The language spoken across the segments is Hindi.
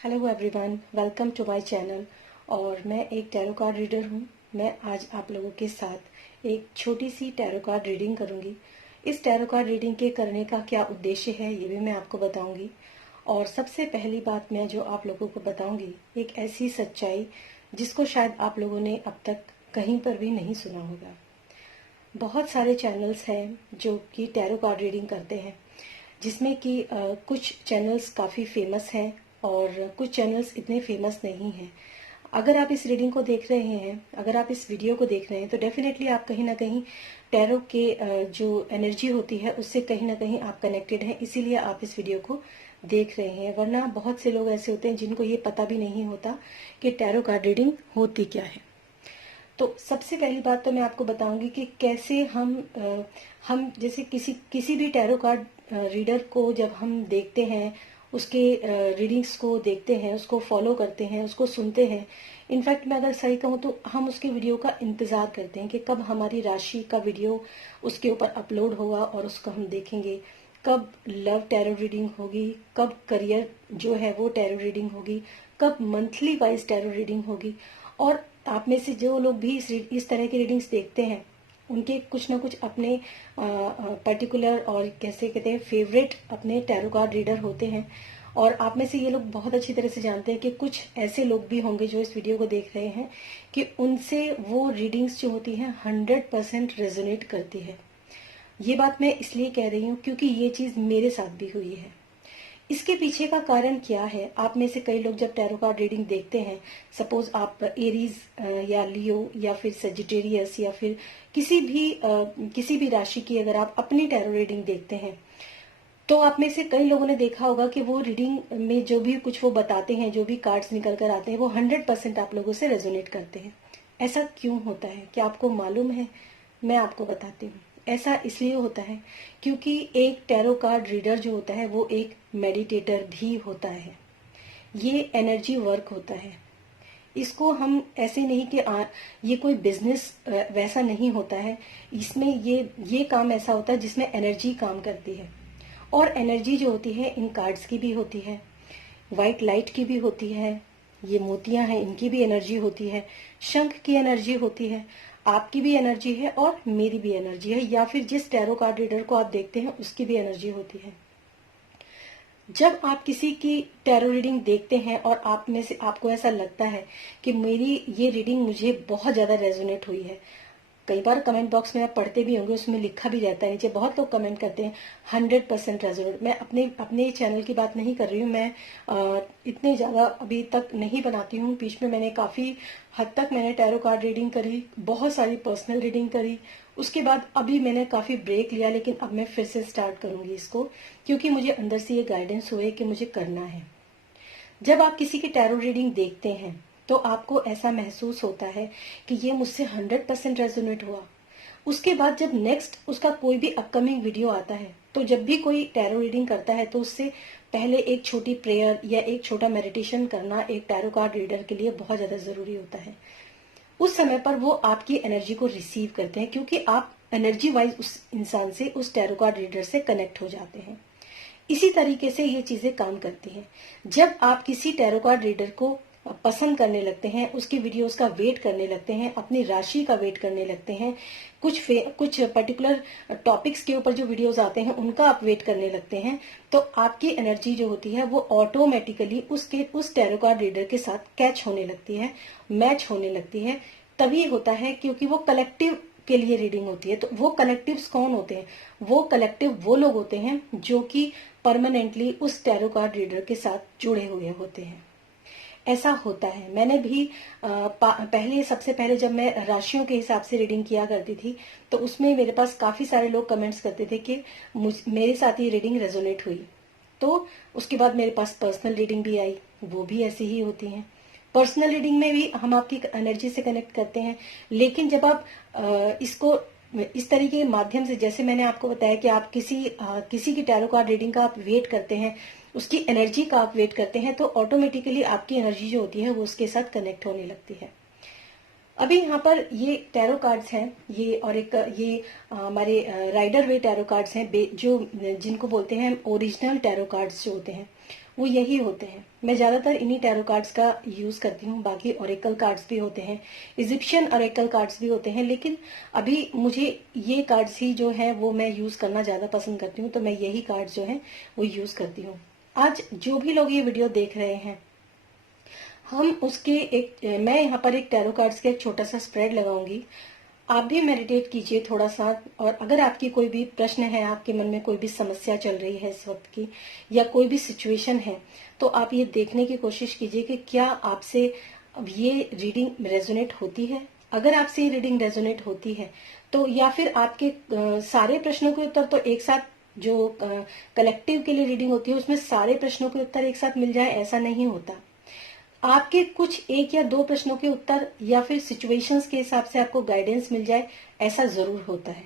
Hello everyone, welcome to my channel. और मैं एक टैरो कार्ड रीडर हूँ। मैं आज आप लोगों के साथ एक छोटी सी टैरो कार्ड रीडिंग करूँगी। इस टैरो कार्ड रीडिंग के करने का क्या उद्देश्य है ये भी मैं आपको बताऊँगी। और सबसे पहली बात मैं जो आप लोगों को बताऊँगी, एक ऐसी सच्चाई जिसको शायद आप लोगों ने अब तक कहीं पर भी नहीं सुना होगा। बहुत सारे चैनल्स हैं जो कि टैरो कार्ड रीडिंग करते हैं, जिसमें कि कुछ चैनल्स काफ़ी फेमस हैं और कुछ चैनल्स इतने फेमस नहीं हैं। अगर आप इस रीडिंग को देख रहे हैं, अगर आप इस वीडियो को देख रहे हैं, तो डेफिनेटली आप कहीं ना कहीं टैरो के जो एनर्जी होती है उससे कहीं ना कहीं आप कनेक्टेड हैं, इसीलिए आप इस वीडियो को देख रहे हैं। वरना बहुत से लोग ऐसे होते हैं जिनको ये पता भी नहीं होता कि टैरो कार्ड रीडिंग होती क्या है। तो सबसे पहली बात तो मैं आपको बताऊंगी कि कैसे हम जैसे किसी भी टैरो कार्ड रीडर को जब हम देखते हैं, उसके रीडिंग्स को देखते हैं, उसको फॉलो करते हैं, उसको सुनते हैं। इनफैक्ट मैं अगर सही कहूँ तो हम उसके वीडियो का इंतज़ार करते हैं कि कब हमारी राशि का वीडियो उसके ऊपर अपलोड होगा और उसको हम देखेंगे। कब लव टैरो रीडिंग होगी, कब करियर जो है वो टैरो रीडिंग होगी, कब मंथली वाइज टैरो रीडिंग होगी। और आप में से जो लोग भी इस तरह की रीडिंग्स देखते हैं, उनके कुछ ना कुछ अपने पर्टिकुलर और कैसे कहते हैं फेवरेट अपने टैरो कार्ड रीडर होते हैं। और आप में से ये लोग बहुत अच्छी तरह से जानते हैं कि कुछ ऐसे लोग भी होंगे जो इस वीडियो को देख रहे हैं कि उनसे वो रीडिंग्स जो होती हैं 100% रेजोनेट करती है। ये बात मैं इसलिए कह रही हूँ क्योंकि ये चीज़ मेरे साथ भी हुई है। इसके पीछे का कारण क्या है? आप में से कई लोग जब टैरो कार्ड रीडिंग देखते हैं, सपोज आप एरीज या लियो या फिर सेजिटेरियस या फिर किसी भी राशि की अगर आप अपनी टैरो रीडिंग देखते हैं, तो आप में से कई लोगों ने देखा होगा कि वो रीडिंग में जो भी कुछ वो बताते हैं, जो भी कार्ड्स निकल कर आते हैं, वो 100% आप लोगों से रेजोनेट करते हैं। ऐसा क्यों होता है, क्या आपको मालूम है? मैं आपको बताती हूँ। ऐसा इसलिए होता है क्योंकि एक टैरो कार्ड रीडर जो होता है वो एक मेडिटेटर भी होता है। ये एनर्जी वर्क होता है। इसको हम ऐसे नहीं कि ये कोई बिजनेस वैसा नहीं होता है। इसमें ये काम ऐसा होता है जिसमें एनर्जी काम करती है। और एनर्जी जो होती है इन कार्ड्स की भी होती है, वाइट लाइट की भी होती है, ये मोतियां हैं इनकी भी एनर्जी होती है, शंख की एनर्जी होती है, आपकी भी एनर्जी है और मेरी भी एनर्जी है, या फिर जिस टैरो कार्ड रीडर को आप देखते हैं उसकी भी एनर्जी होती है। जब आप किसी की टैरो रीडिंग देखते हैं और आप में से आपको ऐसा लगता है कि मेरी ये रीडिंग मुझे बहुत ज्यादा रेजोनेट हुई है, कई बार कमेंट बॉक्स में आप पढ़ते भी होंगे, उसमें लिखा भी रहता है नीचे, बहुत लोग कमेंट करते हैं 100% रेजोनेट। मैं अपने चैनल की बात नहीं कर रही हूँ, मैं इतने ज़्यादा अभी तक नहीं बनाती हूँ। बीच में मैंने काफ़ी हद तक मैंने टैरो कार्ड रीडिंग करी, बहुत सारी पर्सनल रीडिंग करी। उसके बाद अभी मैंने काफ़ी ब्रेक लिया, लेकिन अब मैं फिर से स्टार्ट करूँगी इसको, क्योंकि मुझे अंदर से ये गाइडेंस हुए कि मुझे करना है। जब आप किसी की टैरो रीडिंग देखते हैं तो आपको ऐसा महसूस होता है कि ये मुझसे 100% रेजोनेट हुआ। उसके बाद जब नेक्स्ट उसका कोई भी अपकमिंग वीडियो आता है, तो जब भी कोई टैरो रीडिंग करता है तो उससे पहले एक छोटी प्रेयर या एक छोटा मेडिटेशन करना एक टैरो कार्ड रीडर के लिए बहुत ज्यादा जरूरी होता है। उस समय पर वो आपकी एनर्जी को रिसीव करते हैं, क्योंकि आप एनर्जी वाइज उस इंसान से, उस टैरो कार्ड रीडर से कनेक्ट हो जाते हैं। इसी तरीके से ये चीजें काम करती हैं। जब आप किसी टैरो कार्ड रीडर को पसंद करने लगते हैं, उसकी वीडियोस का वेट करने लगते हैं, अपनी राशि का वेट करने लगते हैं, कुछ पर्टिकुलर टॉपिक्स के ऊपर जो वीडियोस आते हैं उनका आप वेट करने लगते हैं, तो आपकी एनर्जी जो होती है वो ऑटोमेटिकली उस टैरो कार्ड रीडर के साथ कैच होने लगती है, मैच होने लगती है। तभी होता है क्योंकि वो कलेक्टिव के लिए रीडिंग होती है। तो वो कलेक्टिव्स कौन होते हैं? वो कलेक्टिव वो लोग होते हैं जो कि परमानेंटली उस टैरो कार्ड रीडर के साथ जुड़े हुए होते हैं। ऐसा होता है। मैंने भी पहले सबसे पहले जब मैं राशियों के हिसाब से रीडिंग किया करती थी, तो उसमें मेरे पास काफी सारे लोग कमेंट्स करते थे कि मेरे साथ ये रीडिंग रेजोनेट हुई। तो उसके बाद मेरे पास पर्सनल रीडिंग भी आई, वो भी ऐसी ही होती हैं। पर्सनल रीडिंग में भी हम आपकी एनर्जी से कनेक्ट करते हैं, लेकिन जब आप इसको इस तरीके के माध्यम से, जैसे मैंने आपको बताया कि आप किसी की टैरो कार्ड रीडिंग का आप वेट करते हैं, उसकी एनर्जी का आप वेट करते हैं, तो ऑटोमेटिकली आपकी एनर्जी जो होती है वो उसके साथ कनेक्ट होने लगती है। अभी यहाँ पर ये टैरो कार्ड्स हैं, ये और एक ये हमारे राइडर वे टैरो कार्ड्स हैं, जो जिनको बोलते हैं ओरिजिनल टैरो कार्ड्स जो होते हैं, वो यही होते हैं। मैं ज्यादातर इन्हीं टैरो कार्ड्स का यूज करती हूँ। बाकी ओरेकल कार्ड्स भी होते हैं, इजिप्शियन ओरेकल कार्ड्स भी होते हैं, लेकिन अभी मुझे ये कार्ड्स ही जो है वो मैं यूज करना ज्यादा पसंद करती हूँ, तो मैं यही कार्ड्स जो है वो यूज करती हूँ। आज जो भी लोग ये वीडियो देख रहे हैं, हम उसके मैं यहाँ पर एक टैरो कार्ड्स का एक छोटा सा स्प्रेड लगाऊंगी। आप भी मेडिटेट कीजिए थोड़ा सा, और अगर आपकी कोई भी प्रश्न है, आपके मन में कोई भी समस्या चल रही है इस वक्त की, या कोई भी सिचुएशन है, तो आप ये देखने की कोशिश कीजिए कि क्या आपसे अब ये रीडिंग रेजोनेट होती है। अगर आपसे ये रीडिंग रेजोनेट होती है तो, या फिर आपके सारे प्रश्नों के उत्तर तो एक साथ, जो कलेक्टिव के लिए रीडिंग होती है उसमें सारे प्रश्नों के उत्तर एक साथ मिल जाए, ऐसा नहीं होता। आपके कुछ एक या दो प्रश्नों के उत्तर या फिर सिचुएशंस के हिसाब से आपको गाइडेंस मिल जाए, ऐसा जरूर होता है।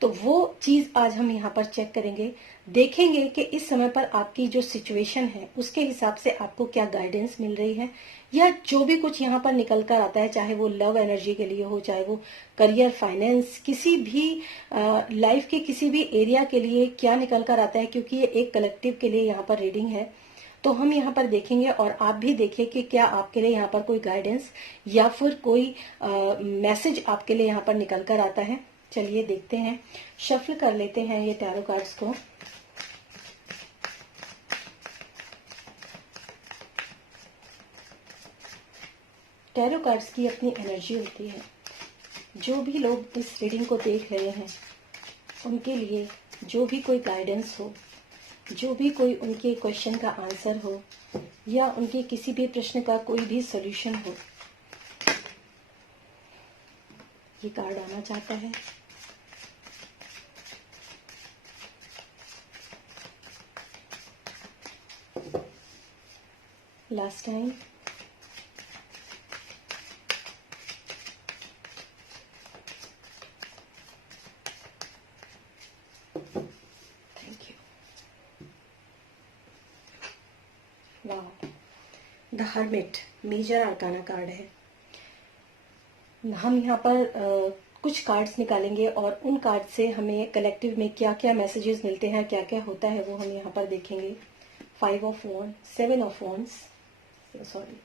तो वो चीज आज हम यहाँ पर चेक करेंगे, देखेंगे कि इस समय पर आपकी जो सिचुएशन है उसके हिसाब से आपको क्या गाइडेंस मिल रही है, या जो भी कुछ यहाँ पर निकल कर आता है, चाहे वो लव एनर्जी के लिए हो, चाहे वो करियर, फाइनेंस, किसी भी लाइफ के किसी भी एरिया के लिए क्या निकल कर आता है, क्योंकि ये एक कलेक्टिव के लिए यहाँ पर रीडिंग है। तो हम यहाँ पर देखेंगे और आप भी देखिए कि क्या आपके लिए यहाँ पर कोई गाइडेंस या फिर कोई मैसेज आपके लिए यहाँ पर निकल कर आता है। चलिए देखते हैं, शफल कर लेते हैं ये टैरो कार्ड्स को। टैरो कार्ड्स की अपनी एनर्जी होती है। जो भी लोग इस रीडिंग को देख रहे हैं उनके लिए जो भी कोई गाइडेंस हो, जो भी कोई उनके क्वेश्चन का आंसर हो, या उनके किसी भी प्रश्न का कोई भी सॉल्यूशन हो, ये कार्ड आना चाहता है। Last time, the hermit major arcana card है। हम यहाँ पर कुछ कार्ड्स निकालेंगे और उन कार्ड से हमें कलेक्टिव में क्या क्या मैसेजेस मिलते हैं, क्या क्या होता है, वो हम यहाँ पर देखेंगे। 5 of wand, 7 of wands, sorry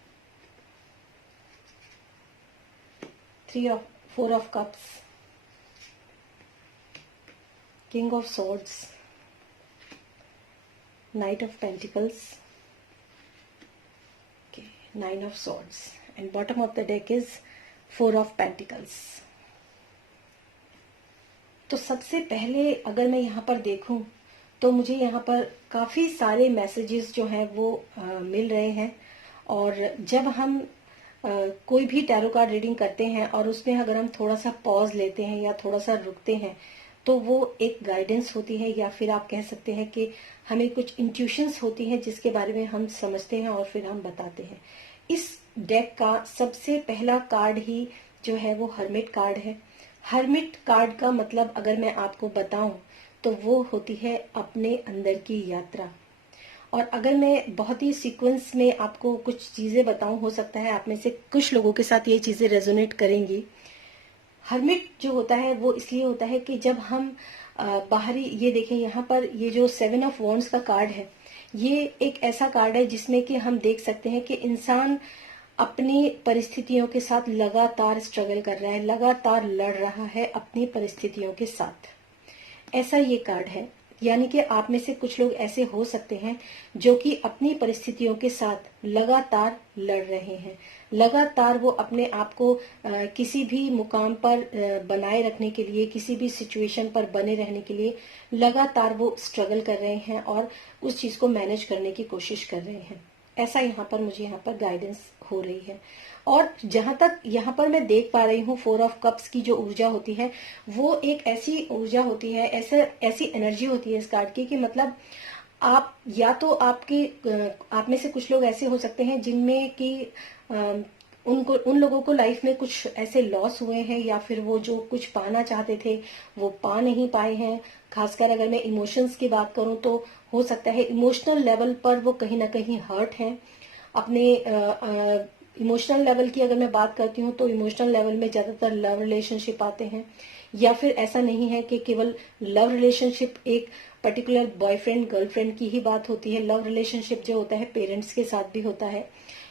4 of cups, king of swords, knight of pentacles, 9 of swords, and bottom of the deck is 4 of pentacles। तो सबसे पहले अगर मैं यहाँ पर देखूं तो मुझे यहाँ पर काफी सारे मैसेजेस जो हैं वो मिल रहे हैं। और जब हम कोई भी टैरो कार्ड रीडिंग करते हैं और उसमें अगर हम थोड़ा सा पॉज लेते हैं या थोड़ा सा रुकते हैं, तो वो एक गाइडेंस होती है, या फिर आप कह सकते हैं कि हमें कुछ इंट्यूशंस होती हैं जिसके बारे में हम समझते हैं और फिर हम बताते हैं। इस डेक का सबसे पहला कार्ड ही जो है वो हर्मिट कार्ड है। हर्मिट कार्ड का मतलब अगर मैं आपको बताऊं तो वो होती है अपने अंदर की यात्रा। और अगर मैं बहुत ही सीक्वेंस में आपको कुछ चीजें बताऊं, हो सकता है आप में से कुछ लोगों के साथ ये चीजें रेजोनेट करेंगी। हर्मिट जो होता है वो इसलिए होता है कि जब हम बाहरी, ये देखें यहाँ पर ये जो 7 ऑफ वॉन्ड्स का कार्ड है, ये एक ऐसा कार्ड है जिसमें कि हम देख सकते हैं कि इंसान अपनी परिस्थितियों के साथ लगातार स्ट्रगल कर रहा है, लगातार लड़ रहा है अपनी परिस्थितियों के साथ। ऐसा ये कार्ड है। यानी कि आप में से कुछ लोग ऐसे हो सकते हैं जो कि अपनी परिस्थितियों के साथ लगातार लड़ रहे हैं, लगातार वो अपने आप को किसी भी मुकाम पर बनाए रखने के लिए, किसी भी सिचुएशन पर बने रहने के लिए लगातार वो स्ट्रगल कर रहे हैं और उस चीज को मैनेज करने की कोशिश कर रहे हैं। ऐसा यहाँ पर मुझे यहाँ पर गाइडेंस हो रही है। और जहां तक यहाँ पर मैं देख पा रही हूँ, 4 ऑफ कप्स की जो ऊर्जा होती है वो एक ऐसी ऊर्जा होती है, ऐसी एनर्जी होती है इस कार्ड की, कि मतलब आप या तो आप में से कुछ लोग ऐसे हो सकते हैं जिनमें कि उन लोगों को लाइफ में कुछ ऐसे लॉस हुए हैं, या फिर वो जो कुछ पाना चाहते थे वो पा नहीं पाए हैं। खासकर अगर मैं इमोशंस की बात करूं तो हो सकता है इमोशनल लेवल पर वो कहीं ना कहीं हर्ट हैं। अपने इमोशनल लेवल की अगर मैं बात करती हूँ तो इमोशनल लेवल में ज्यादातर लव रिलेशनशिप आते हैं, या फिर ऐसा नहीं है कि केवल लव रिलेशनशिप एक पर्टिकुलर बॉयफ्रेंड गर्लफ्रेंड की ही बात होती है। लव रिलेशनशिप जो होता है पेरेंट्स के साथ भी होता है,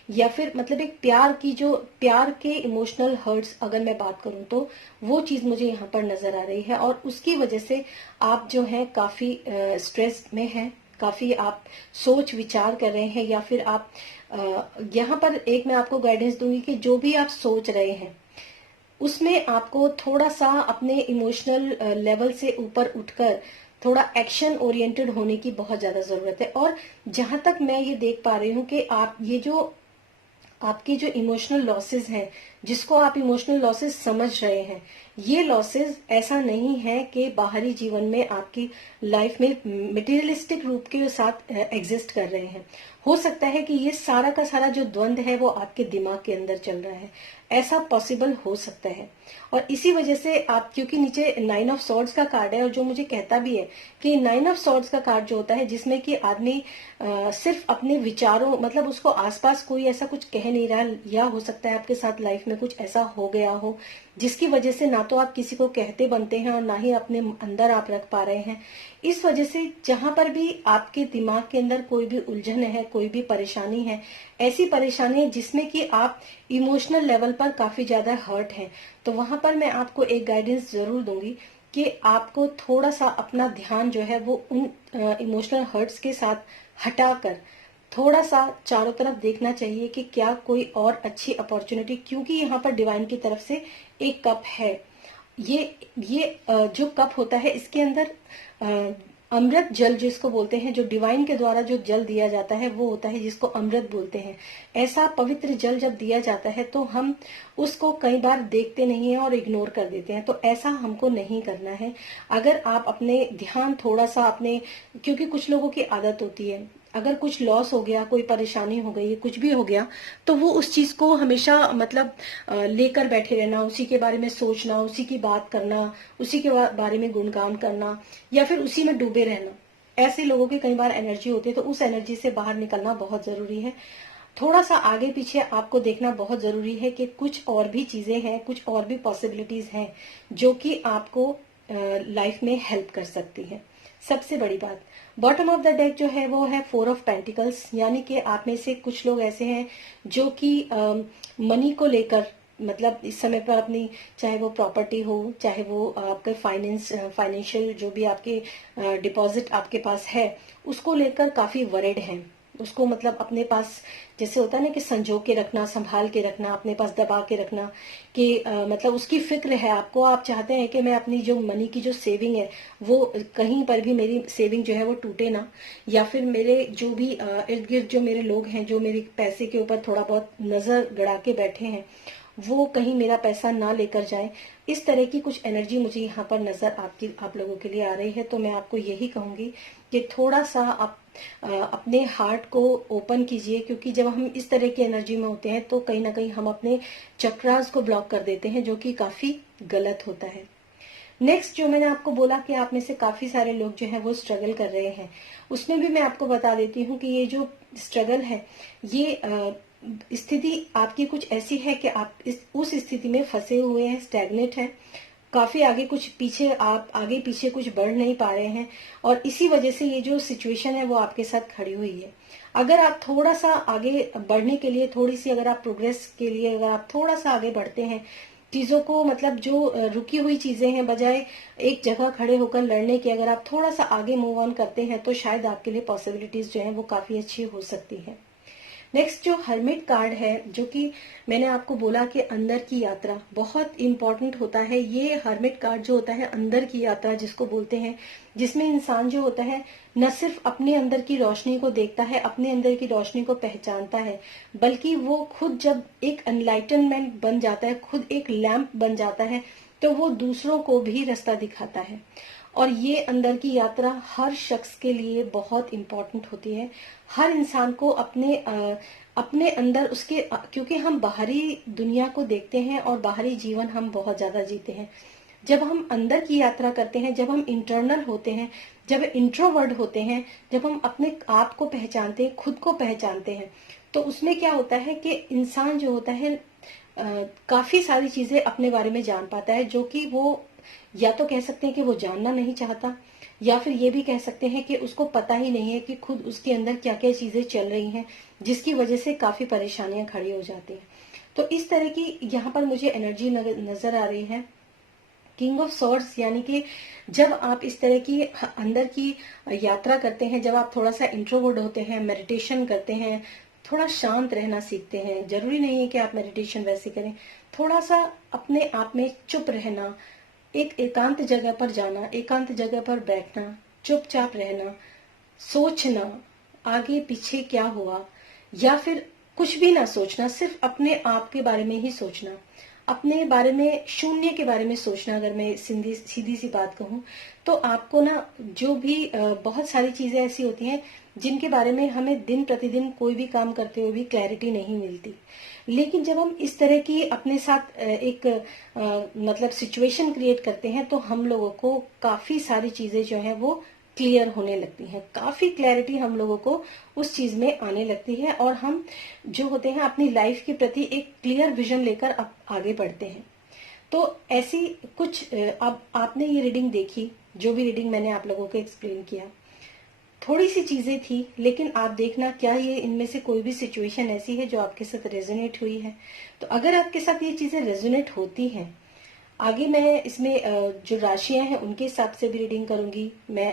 या फिर मतलब एक प्यार के इमोशनल हर्ट्स अगर मैं बात करूं तो वो चीज मुझे यहाँ पर नजर आ रही है। और उसकी वजह से आप जो है काफी स्ट्रेस में हैं, काफी आप सोच विचार कर रहे हैं, या फिर आप यहाँ पर एक मैं आपको गाइडेंस दूंगी कि जो भी आप सोच रहे हैं उसमें आपको थोड़ा सा अपने इमोशनल लेवल से ऊपर उठकर थोड़ा एक्शन ओरिएंटेड होने की बहुत ज्यादा जरूरत है। और जहां तक मैं ये देख पा रही हूँ कि आप ये जो आपके जो इमोशनल लॉसेस हैं, जिसको आप इमोशनल लॉसेस समझ रहे हैं, ये लॉसेस ऐसा नहीं है कि बाहरी जीवन में आपकी लाइफ में मटेरियलिस्टिक रूप के साथ एग्जिस्ट कर रहे हैं। हो सकता है कि ये सारा का सारा जो द्वंद है वो आपके दिमाग के अंदर चल रहा है, ऐसा पॉसिबल हो सकता है। और इसी वजह से आप, क्योंकि नीचे 9 ऑफ सॉर्ड्स का कार्ड है और जो मुझे कहता भी है कि 9 ऑफ सॉर्ड्स का कार्ड जो होता है जिसमें कि आदमी सिर्फ अपने विचारों, मतलब उसको आसपास कोई ऐसा कुछ कह नहीं रहा, या हो सकता है आपके साथ लाइफ में कुछ ऐसा हो गया हो जिसकी वजह से ना तो आप किसी को कहते बनते हैं और ना ही अपने अंदर आप रख पा रहे हैं। इस वजह से जहां पर भी आपके दिमाग के अंदर कोई भी उलझन है, कोई भी परेशानी है, ऐसी परेशानी है जिसमें कि आप इमोशनल लेवल पर काफी ज्यादा हर्ट हैं, तो वहां पर मैं आपको एक गाइडेंस जरूर दूंगी कि आपको थोड़ा सा अपना ध्यान जो है वो उन इमोशनल हर्ट्स के साथ हटाकर थोड़ा सा चारों तरफ देखना चाहिए कि क्या कोई और अच्छी अपॉर्चुनिटी, क्योंकि यहाँ पर डिवाइन की तरफ से एक कप है। ये जो कप होता है इसके अंदर अमृत जल जिसको बोलते हैं, जो डिवाइन के द्वारा जो जल दिया जाता है वो होता है जिसको अमृत बोलते हैं। ऐसा पवित्र जल जब दिया जाता है तो हम उसको कई बार देखते नहीं है और इग्नोर कर देते हैं, तो ऐसा हमको नहीं करना है। अगर आप अपने ध्यान थोड़ा सा अपने, क्योंकि कुछ लोगों की आदत होती है, अगर कुछ लॉस हो गया, कोई परेशानी हो गई, कुछ भी हो गया, तो वो उस चीज को हमेशा मतलब लेकर बैठे रहना, उसी के बारे में सोचना, उसी की बात करना, उसी के बारे में गुणगान करना, या फिर उसी में डूबे रहना। ऐसे लोगों की कई बार एनर्जी होती है, तो उस एनर्जी से बाहर निकलना बहुत जरूरी है। थोड़ा सा आगे पीछे आपको देखना बहुत जरूरी है कि कुछ और भी चीजें हैं, कुछ और भी पॉसिबिलिटीज हैं जो कि आपको लाइफ में हेल्प कर सकती है। सबसे बड़ी बात, बॉटम ऑफ द डेक जो है वो है 4 ऑफ पेंटिकल्स, यानी कि आप में से कुछ लोग ऐसे हैं जो कि मनी को लेकर, मतलब इस समय पर अपनी, चाहे वो प्रॉपर्टी हो, चाहे वो आपके फाइनेंशियल जो भी आपके डिपॉजिट आपके पास है, उसको लेकर काफी वरिड हैं। उसको मतलब अपने पास, जैसे होता है ना कि संजो के रखना, संभाल के रखना, अपने पास दबा के रखना, कि मतलब उसकी फिक्र है आपको। आप चाहते हैं कि मैं अपनी जो मनी की जो सेविंग है वो कहीं पर भी मेरी सेविंग जो है वो टूटे ना, या फिर मेरे जो भी इर्द गिर्द जो मेरे लोग हैं जो मेरे पैसे के ऊपर थोड़ा बहुत नजर गड़ा के बैठे हैं, वो कहीं मेरा पैसा ना लेकर जाए। इस तरह की कुछ एनर्जी मुझे यहाँ पर नजर आप लोगों के लिए आ रही है। तो मैं आपको यही कहूंगी कि थोड़ा सा आप अपने हार्ट को ओपन कीजिए, क्योंकि जब हम इस तरह की एनर्जी में होते हैं तो कहीं ना कहीं हम अपने चक्रास को ब्लॉक कर देते हैं, जो कि काफी गलत होता है। नेक्स्ट जो मैंने आपको बोला कि आप में से काफी सारे लोग जो है वो स्ट्रगल कर रहे हैं, उसमें भी मैं आपको बता देती हूँ कि ये जो स्ट्रगल है, ये स्थिति आपकी कुछ ऐसी है कि आप उस स्थिति में फंसे हुए हैं, स्टैग्नेट है, काफी आगे कुछ पीछे, आप आगे पीछे कुछ बढ़ नहीं पा रहे हैं, और इसी वजह से ये जो सिचुएशन है वो आपके साथ खड़ी हुई है। अगर आप थोड़ा सा आगे बढ़ने के लिए, थोड़ी सी अगर आप प्रोग्रेस के लिए अगर आप थोड़ा सा आगे बढ़ते हैं, चीजों को मतलब जो रुकी हुई चीजें हैं, बजाय एक जगह खड़े होकर लड़ने के, अगर आप थोड़ा सा आगे मूव ऑन करते हैं तो शायद आपके लिए पॉसिबिलिटीज जो है वो काफी अच्छी हो सकती है। नेक्स्ट जो हर्मिट कार्ड है, जो कि मैंने आपको बोला कि अंदर की यात्रा बहुत इंपॉर्टेंट होता है। ये हर्मिट कार्ड जो होता है अंदर की यात्रा जिसको बोलते हैं, जिसमें इंसान जो होता है न सिर्फ अपने अंदर की रोशनी को देखता है, अपने अंदर की रोशनी को पहचानता है, बल्कि वो खुद जब एक एनलाइटनमेंट बन जाता है, खुद एक लैंप बन जाता है, तो वो दूसरों को भी रास्ता दिखाता है। और ये अंदर की यात्रा हर शख्स के लिए बहुत इंपॉर्टेंट होती है। हर इंसान को अपने अंदर उसके, क्योंकि हम बाहरी दुनिया को देखते हैं और बाहरी जीवन हम बहुत ज्यादा जीते हैं। जब हम अंदर की यात्रा करते हैं, जब हम इंटरनल होते हैं, जब इंट्रोवर्ड होते हैं, जब हम अपने आप को पहचानते हैं, खुद को पहचानते हैं, तो उसमें क्या होता है कि इंसान जो होता है काफी सारी चीजें अपने बारे में जान पाता है, जो कि वो या तो कह सकते हैं कि वो जानना नहीं चाहता, या फिर ये भी कह सकते हैं कि उसको पता ही नहीं है कि खुद उसके अंदर क्या क्या चीजें चल रही हैं, जिसकी वजह से काफी परेशानियां खड़ी हो जाती हैं। तो इस तरह की यहाँ पर मुझे एनर्जी नजर आ रही है। किंग ऑफ सॉर्ड्स, यानी कि जब आप इस तरह की अंदर की यात्रा करते हैं, जब आप थोड़ा सा इंट्रोवर्ट होते हैं, मेडिटेशन करते हैं, थोड़ा शांत रहना सीखते हैं, जरूरी नहीं है कि आप मेडिटेशन वैसे करें, थोड़ा सा अपने आप में चुप रहना, एक एकांत जगह पर जाना, एकांत जगह पर बैठना, चुपचाप रहना, सोचना आगे पीछे क्या हुआ, या फिर कुछ भी ना सोचना, सिर्फ अपने आप के बारे में ही सोचना, अपने बारे में, शून्य के बारे में सोचना। अगर मैं सीधी सी बात कहूँ तो आपको ना जो भी बहुत सारी चीजें ऐसी होती हैं जिनके बारे में हमें दिन प्रतिदिन कोई भी काम करते हुए भी क्लैरिटी नहीं मिलती, लेकिन जब हम इस तरह की अपने साथ एक मतलब सिचुएशन क्रिएट करते हैं तो हम लोगों को काफी सारी चीजें जो है वो क्लियर होने लगती हैं, काफी क्लैरिटी हम लोगों को उस चीज में आने लगती है, और हम जो होते हैं अपनी लाइफ के प्रति एक क्लियर विजन लेकर आगे बढ़ते हैं। तो ऐसी कुछ अब आपने ये रीडिंग देखी, जो भी रीडिंग मैंने आप लोगों को एक्सप्लेन किया, थोड़ी सी चीजें थी, लेकिन आप देखना क्या ये इनमें से कोई भी सिचुएशन ऐसी है जो आपके साथ रेजोनेट हुई है। तो अगर आपके साथ ये चीजें रेजोनेट होती हैं, आगे मैं इसमें जो राशियां हैं उनके हिसाब से भी रीडिंग करूंगी, मैं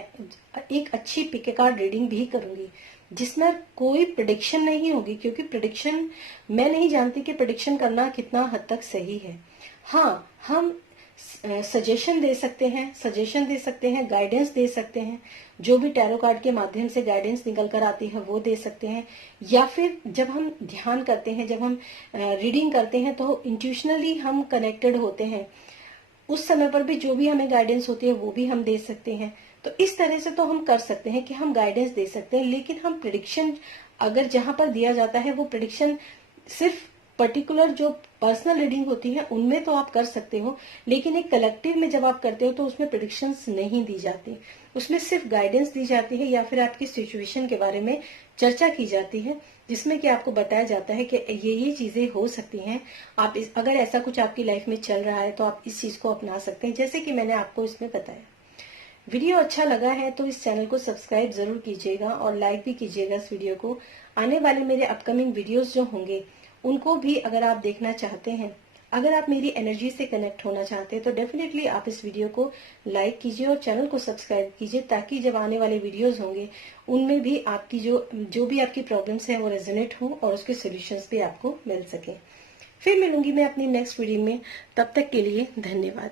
एक अच्छी पिक कार्ड रीडिंग भी करूंगी जिसमें कोई प्रेडिक्शन नहीं होगी, क्योंकि प्रेडिक्शन, मैं नहीं जानती कि प्रेडिक्शन करना कितना हद तक सही है। हाँ, हम सजेशन दे सकते हैं, गाइडेंस दे सकते हैं, जो भी टैरो कार्ड के माध्यम से गाइडेंस निकल कर आती है वो दे सकते हैं, या फिर जब हम ध्यान करते हैं, जब हम रीडिंग करते हैं तो इंट्यूशनली हम कनेक्टेड होते हैं, उस समय पर भी जो भी हमें गाइडेंस होती है वो भी हम दे सकते हैं। तो इस तरह से तो हम कर सकते हैं कि हम गाइडेंस दे सकते हैं, लेकिन हम प्रिडिक्शन अगर जहां पर दिया जाता है वो प्रिडिक्शन सिर्फ पर्टिकुलर जो पर्सनल रीडिंग होती है उनमें तो आप कर सकते हो, लेकिन एक कलेक्टिव में जब आप करते हो तो उसमें प्रिडिक्शंस नहीं दी जाती, उसमें सिर्फ गाइडेंस दी जाती है, या फिर आपकी सिचुएशन के बारे में चर्चा की जाती है, जिसमें कि आपको बताया जाता है कि ये चीजें हो सकती हैं। आप अगर ऐसा कुछ आपकी लाइफ में चल रहा है तो आप इस चीज को अपना सकते हैं, जैसे कि मैंने आपको इसमें बताया। वीडियो अच्छा लगा है तो इस चैनल को सब्सक्राइब जरूर कीजिएगा और लाइक भी कीजिएगा इस वीडियो को। आने वाले मेरे अपकमिंग वीडियोस जो होंगे उनको भी अगर आप देखना चाहते हैं, अगर आप मेरी एनर्जी से कनेक्ट होना चाहते हैं तो डेफिनेटली आप इस वीडियो को लाइक कीजिए और चैनल को सब्सक्राइब कीजिए, ताकि जब आने वाले वीडियोस होंगे उनमें भी आपकी जो भी आपकी प्रॉब्लम्स हैं वो रेजोनेट हो और उसके सॉल्यूशंस भी आपको मिल सके। फिर मिलूंगी मैं अपनी नेक्स्ट वीडियो में, तब तक के लिए धन्यवाद।